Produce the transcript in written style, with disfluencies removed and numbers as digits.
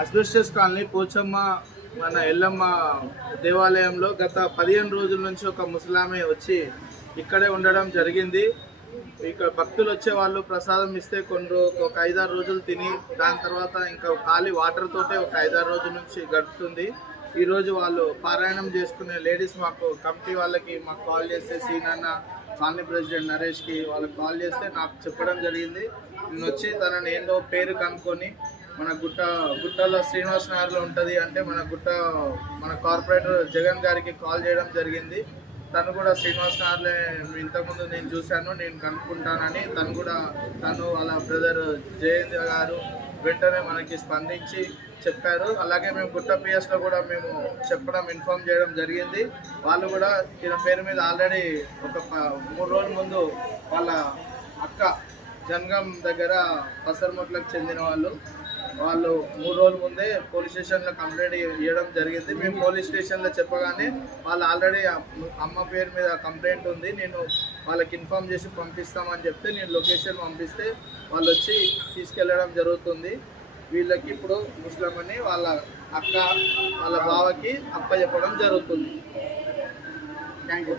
అస్బెస్టస్ colony Pochamma మన ఎల్లమ్మ దేవాలయంలో గత 15 రోజుల నుంచి ఒక ముసలామె వచ్చి ఇక్కడే ఉండడం జరిగింది. ఇక్కడ భక్తులు వచ్చే వాళ్ళు ప్రసాదం ఇస్తే ఒక 5-6 రోజులు తిని దాని తర్వాత ఇంకా ఖాళీ వాటర్ తోటే ఒక 5-6 రోజుల నుంచి గడుపుతుంది. ఈరోజు వాళ్ళు పారాయణం చేసుకునే లేడీస్ మాకు కమిటీ వాళ్ళకి మాకు కాల్ చేస్తే సీనన్న కాలనీ ప్రెసిడెంట్ నరేష్కి వాళ్ళకి కాల్ చేస్తే నాకు చెప్పడం జరిగింది. నేను వచ్చి తనని ఏందో పేరు కనుక్కొని మన గుట్టలో శ్రీనివాస్ నగర్లో ఉంటుంది అంటే మన కార్పొరేటర్ జగన్ గారికి కాల్ చేయడం జరిగింది. తను కూడా శ్రీనివాస్ నగర్లో ఇంతకుముందు నేను చూశాను, నేను కనుక్కుంటానని తను వాళ్ళ బ్రదర్ జయేంద్ర గారు వెంటనే మనకి స్పందించి చెప్పారు. అలాగే మేము గుట్ట పిఎస్లో కూడా మేము ఇన్ఫార్మ్ చేయడం జరిగింది. వాళ్ళు కూడా ఈయన పేరు మీద ఆల్రెడీ ఒక 3 రోజుల ముందు వాళ్ళ అక్క జనగం దగ్గర పసరమొట్లకు చెందిన వాళ్ళు 3 రోజుల ముందే పోలీస్ స్టేషన్లో కంప్లైంట్ ఇవ్వడం జరిగింది. మేము పోలీస్ స్టేషన్లో చెప్పగానే వాళ్ళు ఆల్రెడీ అమ్మ పేరు మీద కంప్లైంట్ ఉంది, నేను వాళ్ళకి ఇన్ఫార్మ్ చేసి పంపిస్తామని చెప్తే నేను లొకేషన్ పంపిస్తే వాళ్ళు వచ్చి తీసుకెళ్ళడం జరుగుతుంది. వీళ్ళకి ఇప్పుడు ముస్లింని వాళ్ళ అక్క వాళ్ళ బావకి అప్పచెప్పడం జరుగుతుంది. Thank you.